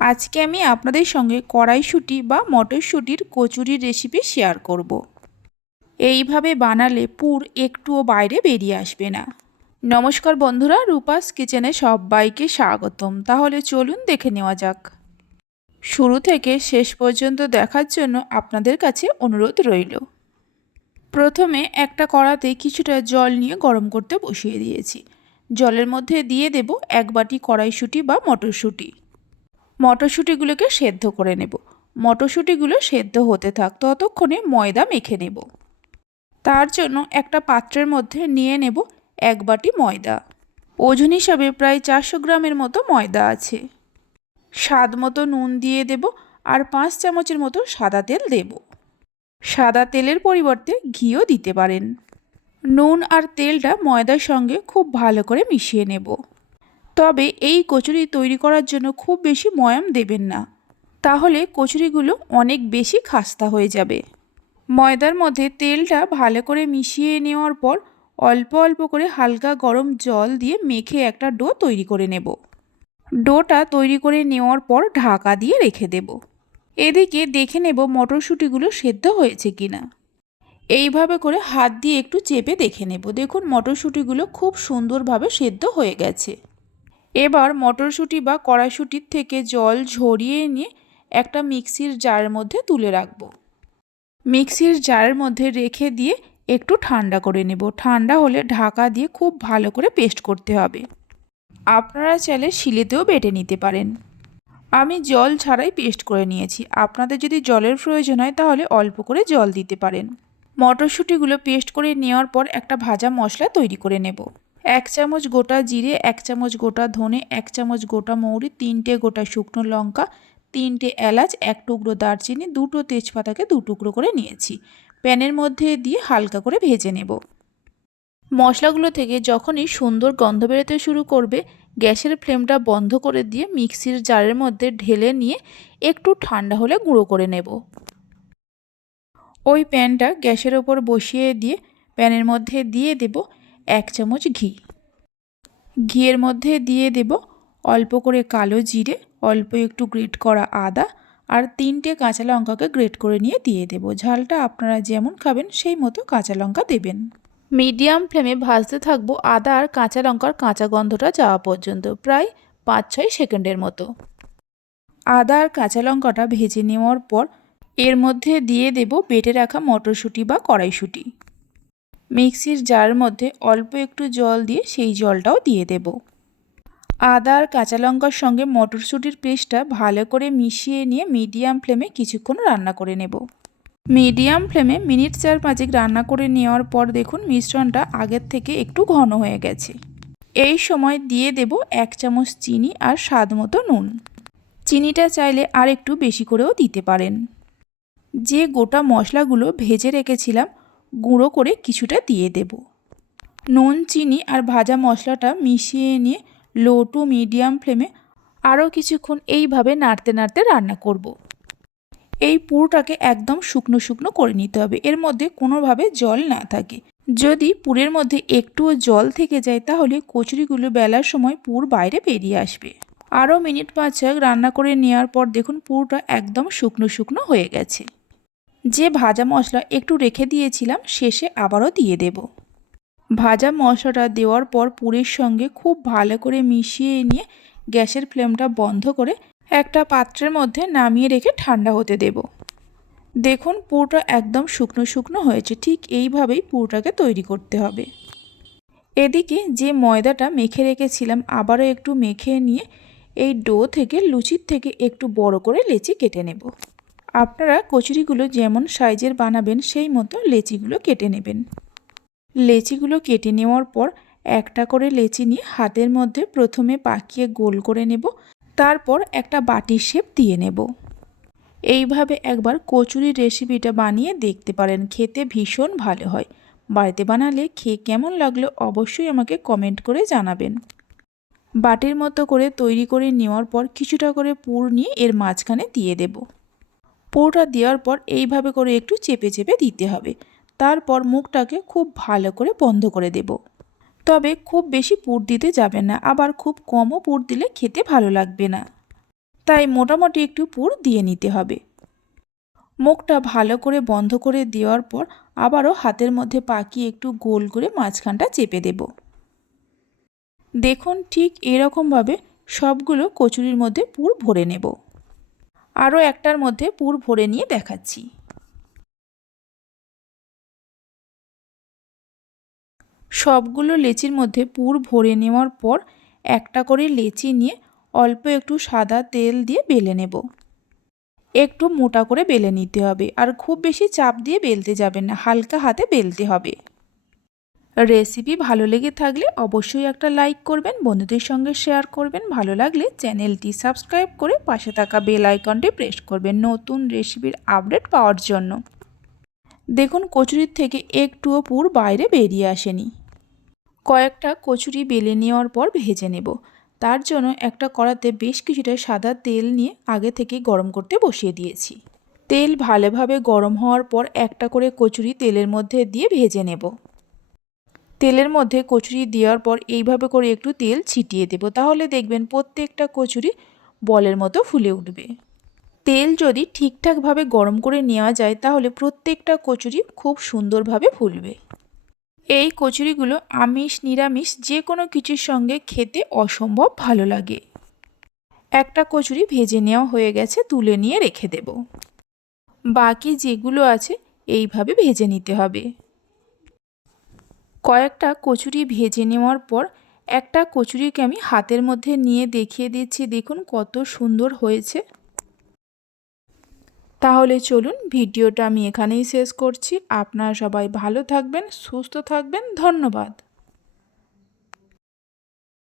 আজকে আমি আপনাদের সঙ্গে কড়াইশুঁটি বা মটরশুঁটির কচুরির রেসিপি শেয়ার করব। এইভাবে বানালে পুর একটুও বাইরে বেরিয়ে আসবে না। নমস্কার বন্ধুরা, রূপাস কিচেনে সবাইকে স্বাগতম। তাহলে চলুন দেখে নেওয়া যাক। শুরু থেকে শেষ পর্যন্ত দেখার জন্য আপনাদের কাছে অনুরোধ রইল। প্রথমে একটা কড়াতে কিছুটা জল নিয়ে গরম করতে বসিয়ে দিয়েছি। জলের মধ্যে দিয়ে দেব এক বাটি কড়াইশুঁটি বা মটরশুঁটি। মটরশুঁটিগুলোকে সেদ্ধ করে নেব। মটরশুঁটিগুলো সেদ্ধ হতে থাক, ততক্ষণে ময়দা মেখে নেব। তার জন্য একটা পাত্রের মধ্যে নিয়ে নেব এক বাটি ময়দা। ওজন হিসাবে প্রায় চারশো গ্রামের মতো ময়দা আছে। স্বাদ মতো নুন দিয়ে দেব আর পাঁচ চামচের মতো সাদা তেল দেব। সাদা তেলের পরিবর্তে ঘিও দিতে পারেন। নুন আর তেলটা ময়দার সঙ্গে খুব ভালো করে মিশিয়ে নেব। তবে এই কচুরি তৈরি করার জন্য খুব বেশি ময়াম দেবেন না। তাহলে কচুরিগুলো অনেক বেশি খাস্তা হয়ে যাবে। ময়দার মধ্যে তেলটা ভালো করে মিশিয়ে নেওয়ার পর অল্প অল্প করে হালকা গরম জল দিয়ে মেখে একটা ডো তৈরি করে নেব। ডোটা তৈরি করে নেওয়ার পর ঢাকা দিয়ে রেখে দেব। এদিকে দেখে নেব মটরশুঁটিগুলো সেদ্ধ হয়েছে কিনা। এইভাবে করে হাত দিয়ে একটু চেপে দেখে নেব। দেখুন মটরশুঁটিগুলো খুব সুন্দরভাবে সেদ্ধ হয়ে গেছে। এবার মটরশুঁটি বা কড়াইশুঁটির থেকে জল ঝরিয়ে নিয়ে একটা মিক্সির জারের মধ্যে তুলে রাখব। মিক্সির জারের মধ্যে রেখে দিয়ে একটু ঠান্ডা করে নেব। ঠান্ডা হলে ঢাকা দিয়ে খুব ভালো করে পেস্ট করতে হবে। আপনারা চাইলে শিলেতেও বেটে নিতে পারেন। আমি জল ছাড়াই পেস্ট করে নিয়েছি। আপনাদের যদি জলের প্রয়োজন হয় তাহলে অল্প করে জল দিতে পারেন। মটরশুঁটিগুলো পেস্ট করে নেওয়ার পর একটা ভাজা মশলা তৈরি করে নেব। এক চামচ গোটা জিরে, এক চামচ গোটা ধনে, এক চামচ গোটা মৌরি, তিনটে গোটা শুকনো লঙ্কা, তিনটে এলাচ, এক টুকরো দারচিনি, দুটো তেজপাতাকে দু টুকরো করে নিয়েছি। প্যানের মধ্যে দিয়ে হালকা করে ভেজে নেব। মশলাগুলো থেকে যখনই সুন্দর গন্ধ বেরোতে শুরু করবে, গ্যাসের ফ্লেমটা বন্ধ করে দিয়ে মিক্সির জারের মধ্যে ঢেলে নিয়ে একটু ঠান্ডা হলে গুঁড়ো করে নেব। ওই প্যানটা গ্যাসের ওপর বসিয়ে দিয়ে, প্যানের মধ্যে দিয়ে দেব। এক চামচ ঘি। ঘিয়ের মধ্যে দিয়ে দেব অল্প করে কালো জিরে, অল্প একটু গ্রেট করা আদা আর তিনটে কাঁচা লঙ্কাকে গ্রেট করে নিয়ে দিয়ে দেব। ঝালটা আপনারা যেমন খাবেন সেই মতো কাঁচা লঙ্কা দেবেন। মিডিয়াম ফ্লেমে ভাজতে থাকব আদা আর কাঁচা লঙ্কার কাঁচা গন্ধটা যাওয়া পর্যন্ত, প্রায় পাঁচ ছয় সেকেন্ডের মতো। আদা আর কাঁচা লঙ্কাটা ভেজে নেওয়ার পর এর মধ্যে দিয়ে দেব বেটে রাখা মটরশুঁটি বা কড়াইশুঁটি। মিক্সির জারের মধ্যে অল্প একটু জল দিয়ে সেই জলটাও দিয়ে দেব। আদা আর কাঁচা লঙ্কার সঙ্গে মটরশুঁটির পেস্টটা ভালো করে মিশিয়ে নিয়ে মিডিয়াম ফ্লেমে কিছুক্ষণ রান্না করে নেব। মিডিয়াম ফ্লেমে মিনিট চার পাঁচেক রান্না করে নেওয়ার পর দেখুন মিশ্রণটা আগের থেকে একটু ঘন হয়ে গেছে। এই সময় দিয়ে দেব এক চামচ চিনি আর স্বাদ মতো নুন। চিনিটা চাইলে আর একটু বেশি করেও দিতে পারেন। যে গোটা মশলাগুলো ভেজে রেখেছিলাম গুঁড়ো করে কিছুটা দিয়ে দেব। নুন, চিনি আর ভাজা মশলাটা মিশিয়ে নিয়ে লো টু মিডিয়াম ফ্লেমে আরও কিছুক্ষণ এইভাবে নাড়তে নাড়তে রান্না করব। এই পুরোটাকে একদম শুকনো শুকনো করে নিতে হবে। এর মধ্যে কোনোভাবে জল না থাকে। যদি পুরের মধ্যে একটুও জল থেকে যায়, তাহলে কচুরিগুলো বেলার সময় পুর বাইরে বেরিয়ে আসবে। আরও মিনিট পাঁচেক রান্না করে নেওয়ার পর দেখুন পুরোটা একদম শুকনো শুকনো হয়ে গেছে। যে ভাজা মশলা একটু রেখে দিয়েছিলাম, শেষে আবারও দিয়ে দেব। ভাজা মশলাটা দেওয়ার পর পুরের সঙ্গে খুব ভালো করে মিশিয়ে নিয়ে গ্যাসের ফ্লেমটা বন্ধ করে একটা পাত্রের মধ্যে নামিয়ে রেখে ঠান্ডা হতে দেব। দেখুন, পুরোটা একদম শুকনো শুকনো হয়েছে, ঠিক এইভাবেই পুরোটাকে তৈরি করতে হবে। এদিকে যে ময়দাটা মেখে রেখেছিলাম, আবারও একটু মেখে নিয়ে এই ডো থেকে, লুচির থেকে একটু বড় করে লেচি কেটে নেব। আপনারা কচুরিগুলো যেমন সাইজের বানাবেন সেই মতো লেচিগুলো কেটে নেবেন। লেচিগুলো কেটে নেওয়ার পর একটা করে লেচি নিয়ে হাতের মধ্যে প্রথমে পাকিয়ে গোল করে নেব, তারপর একটা বাটির শেপ দিয়ে নেব। এইভাবে একবার কচুরির রেসিপিটা বানিয়ে দেখতে পারেন, খেতে ভীষণ ভালো হয়। বাড়িতে বানালে খেয়ে কেমন লাগল অবশ্যই আমাকে কমেন্ট করে জানাবেন। বাটির মতো করে তৈরি করে নেওয়ার পর কিছুটা করে পুর নিয়ে এর মাঝখানে দিয়ে দেব। পুরোটা দেওয়ার পর এইভাবে করে একটু চেপে চেপে দিতে হবে। তারপর মুখটাকে খুব ভালো করে বন্ধ করে দেব। তবে খুব বেশি পুর দিতে যাবে না, আবার খুব কমও পুর দিলে খেতে ভালো লাগবে না। তাই মোটামুটি একটু পুর দিয়ে নিতে হবে। মুখটা ভালো করে বন্ধ করে দেওয়ার পর আবারও হাতের মধ্যে পাকিয়ে একটু গোল করে মাঝখানটা চেপে দেব। দেখুন ঠিক এরকমভাবে সবগুলো কচুরির মধ্যে পুর ভরে নেব। আরও একটার মধ্যে পুর ভরে নিয়ে দেখাচ্ছি। সবগুলো লেচির মধ্যে পুর ভরে নেওয়ার পর একটা করে লেচি নিয়ে অল্প একটু সাদা তেল দিয়ে বেলে নেব। একটু মোটা করে বেলে নিতে হবে আর খুব বেশি চাপ দিয়ে বেলতে যাবেন না, হালকা হাতে বেলতে হবে। রেসিপি ভালো লেগে থাকলে অবশ্যই একটা লাইক করবেন, বন্ধুদের সঙ্গে শেয়ার করবেন। ভালো লাগলে চ্যানেলটি সাবস্ক্রাইব করে পাশে থাকা বেল আইকনটি প্রেস করবেন নতুন রেসিপির আপডেট পাওয়ার জন্য। দেখুন কচুরির থেকে একটুও পুর বাইরে বেরিয়ে আসেনি। কয়েকটা কচুরি বেলে নেওয়ার পর ভেজে নেব। তার জন্য একটা কড়াতে বেশ কিছুটা সাদা তেল নিয়ে আগে থেকে গরম করতে বসিয়ে দিয়েছি। তেল ভালোভাবে গরম হওয়ার পর একটা করে কচুরি তেলের মধ্যে দিয়ে ভেজে নেব। তেলের মধ্যে কচুরি দেওয়ার পর এইভাবে করে একটু তেল ছিটিয়ে দেব। তাহলে দেখবেন প্রত্যেকটা কচুরি বলের মতো ফুলে উঠবে। তেল যদি ঠিকঠাকভাবে গরম করে নেওয়া যায়, তাহলে প্রত্যেকটা কচুরি খুব সুন্দরভাবে ফুলবে। এই কচুরিগুলো আমিষ, নিরামিষ যে কোনো কিছুর সঙ্গে খেতে অসম্ভব ভালো লাগে। একটা কচুরি ভেজে নেওয়া হয়ে গেছে, তুলে নিয়ে রেখে দেব। বাকি যেগুলো আছে, এইভাবে ভেজে নিতে হবে। কয়েকটা কচুরি ভেজে নেওয়ার পর একটা কচুরিকে আমি হাতের মধ্যে নিয়ে দেখিয়ে দিচ্ছি। দেখুন কত সুন্দর হয়েছে। তাহলে চলুন ভিডিওটা আমি এখানেই শেষ করছি। আপনারা সবাই ভালো থাকবেন, সুস্থ থাকবেন। ধন্যবাদ।